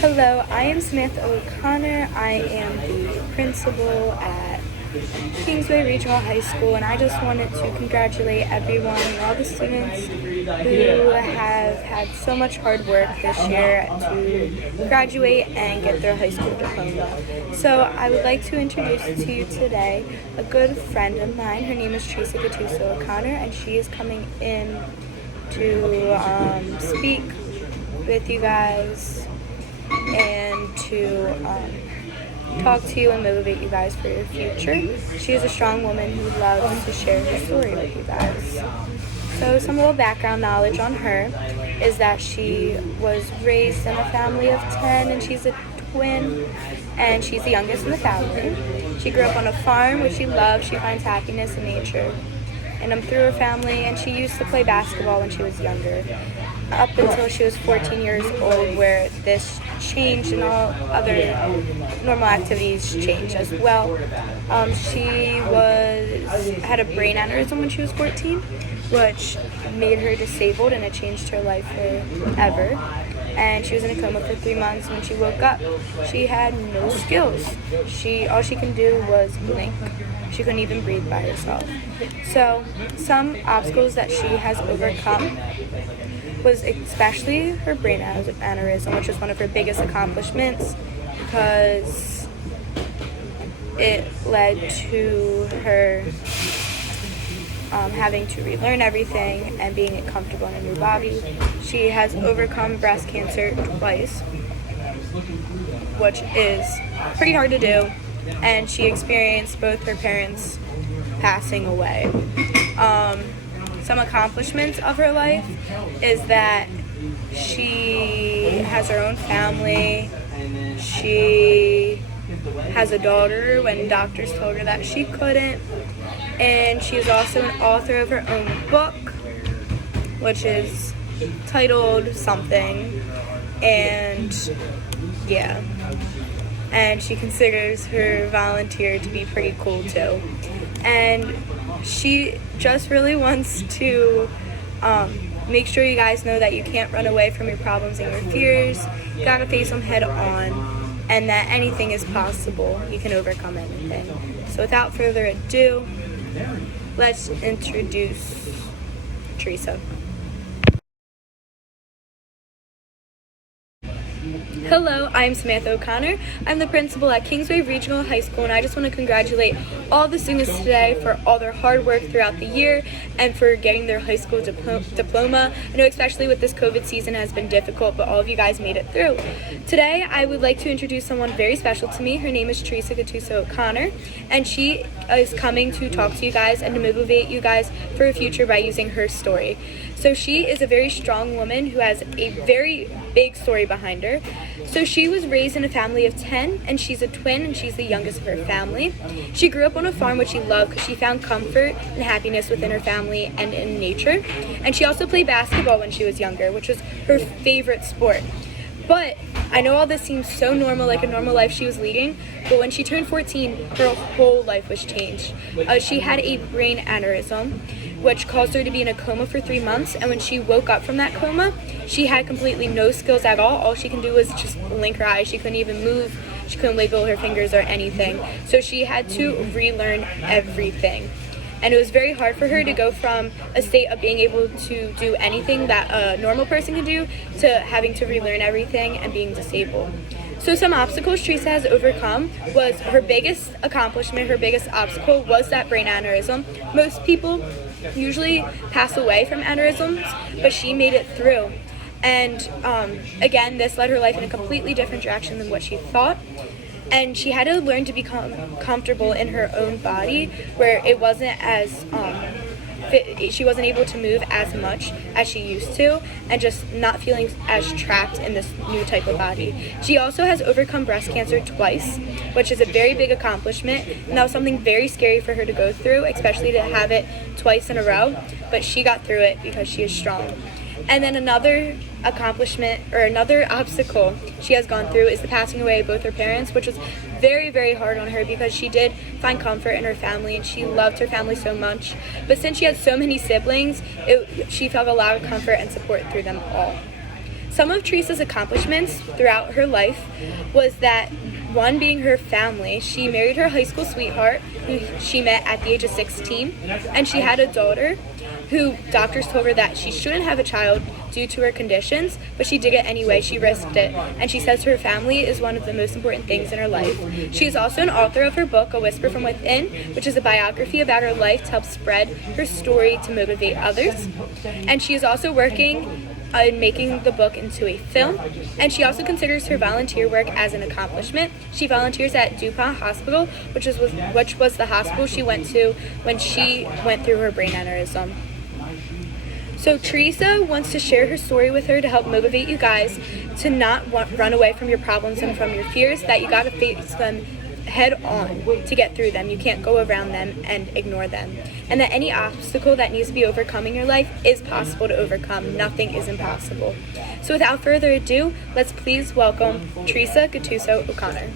Hello, I am Samantha O'Connor. I am the principal at Kingsway Regional High School, and I just wanted to congratulate everyone and all the students who have had so much hard work this year to graduate and get their high school diploma. So I would like to introduce to you today a good friend of mine. Her name is Teresa Gattuso O'Connor, and she is coming in to speak with you guys and to talk to you and motivate you guys for your future. She is a strong woman who loves to share her story with you guys. So some little background knowledge on her is that she was raised in a family of 10 and she's a twin and she's the youngest in the family. She grew up on a farm, which she loves. She finds happiness in nature. And I'm through her family, and she used to play basketball when she was younger, up until she was 14 years old, where this changed and all other normal activities changed as well. She had a brain aneurysm when she was 14, which made her disabled, and it changed her life forever. And she was in a coma for 3 months. When she woke up, she had no skills. All she can do was blink. She couldn't even breathe by herself. So some obstacles that she has overcome was especially her brain aneurysm, which was one of her biggest accomplishments because it led to her having to relearn everything and being comfortable in a new body. She has overcome breast cancer twice, which is pretty hard to do, and she experienced both her parents passing away. Some accomplishments of her life is that she has her own family. She has a daughter when doctors told her that she couldn't. And she is also an author of her own book, which is titled something. And yeah. And she considers her volunteer to be pretty cool too. And she just really wants to make sure you guys know that you can't run away from your problems and your fears. You gotta face them head on, and that anything is possible. You can overcome anything. So without further ado, let's introduce Teresa. Hello, I'm Samantha O'Connor. I'm the principal at Kingsway Regional High School, and I just want to congratulate all the students today for all their hard work throughout the year and for getting their high school diploma. I know especially with this COVID season has been difficult, but all of you guys made it through. Today, I would like to introduce someone very special to me. Her name is Teresa Gattuso O'Connor, and she is coming to talk to you guys and to motivate you guys for a future by using her story. So she is a very strong woman who has a very big story behind her. So she was raised in a family of 10, and she's a twin, and she's the youngest of her family. She grew up on a farm, which she loved because she found comfort and happiness within her family and in nature. And she also played basketball when she was younger, which was her favorite sport. But I know all this seems so normal, like a normal life she was leading, but when she turned 14, her whole life was changed. She had a brain aneurysm, which caused her to be in a coma for 3 months, and when she woke up from that coma, she had completely no skills at all. All she can do was just blink her eyes. She couldn't even move. She couldn't wiggle her fingers or anything. So she had to relearn everything. And it was very hard for her to go from a state of being able to do anything that a normal person can do to having to relearn everything and being disabled. So some obstacles Teresa has overcome was her biggest accomplishment, her biggest obstacle was that brain aneurysm. Most people usually pass away from aneurysms, but she made it through. And again, this led her life in a completely different direction than what she thought. And she had to learn to become comfortable in her own body, where it wasn't as she wasn't able to move as much as she used to, and just not feeling as trapped in this new type of body. She also has overcome breast cancer twice, which is a very big accomplishment, and that was something very scary for her to go through, especially to have it twice in a row, but she got through it because she is strong. And then another accomplishment or another obstacle she has gone through is the passing away of both her parents, which was very, very hard on her because she did find comfort in her family and she loved her family so much. But since she had so many siblings, she felt a lot of comfort and support through them all. Some of Teresa's accomplishments throughout her life was that one being her family. She married her high school sweetheart, who she met at the age of 16, and she had a daughter who doctors told her that she shouldn't have a child due to her conditions, but she did it anyway. She risked it, and she says her family is one of the most important things in her life. She is also an author of her book, A Whisper from Within, which is a biography about her life to help spread her story to motivate others. And she is also working in making the book into a film, and she also considers her volunteer work as an accomplishment. She volunteers at DuPont Hospital, which was the hospital she went to when she went through her brain aneurysm. So Teresa wants to share her story with her to help motivate you guys to not run away from your problems and from your fears, that you got to face them head on to get through them. You can't go around them and ignore them. And that any obstacle that needs to be overcome in your life is possible to overcome. Nothing is impossible. So without further ado, let's please welcome Teresa Gattuso O'Connor.